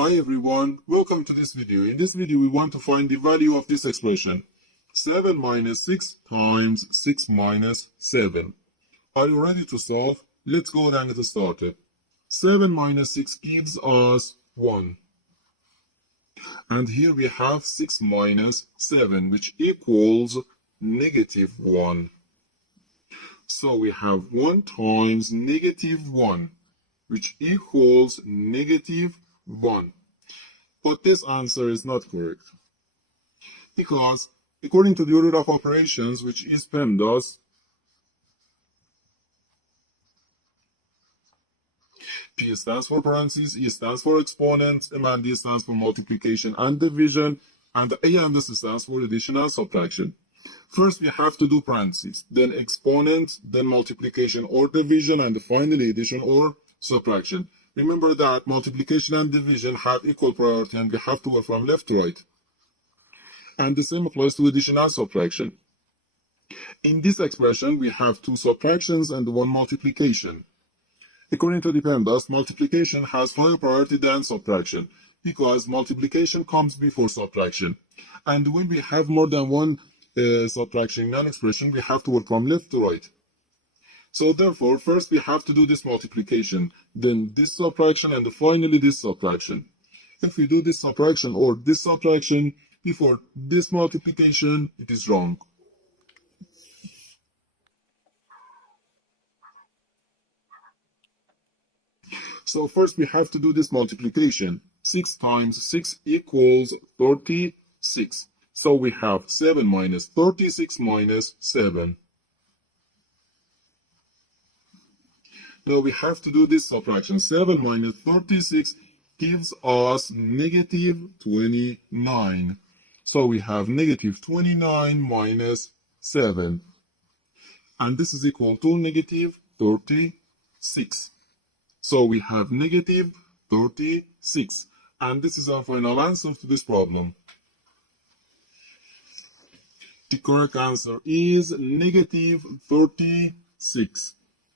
Hi everyone, welcome to this video. In this video, we want to find the value of this expression. 7 minus 6 times 6 minus 7. Are you ready to solve? Let's go ahead and get started. 7 minus 6 gives us 1. And here we have 6 minus 7, which equals negative 1. So we have 1 times negative 1, which equals negative 1. But this answer is not correct, because according to the order of operations, which is PEMDAS, P stands for parentheses, E stands for exponents, M and D stands for multiplication and division, and A and S stands for addition and subtraction. First, we have to do parentheses, then exponents, then multiplication or division, and finally addition or subtraction. Remember that multiplication and division have equal priority and we have to work from left to right. And the same applies to addition and subtraction. In this expression, we have 2 subtractions and 1 multiplication. According to the PEMDAS, multiplication has higher priority than subtraction because multiplication comes before subtraction. And when we have more than one subtraction in an expression, we have to work from left to right. So therefore, first we have to do this multiplication, then this subtraction, and finally this subtraction. If we do this subtraction or this subtraction before this multiplication, it is wrong. So first we have to do this multiplication. 6 times 6 equals 36. So we have 7 minus 36 minus 7. Now we have to do this subtraction. 7 minus 36 gives us negative 29. So we have negative 29 minus 7. And this is equal to negative 36. So we have negative 36. And this is our final answer to this problem. The correct answer is negative 36.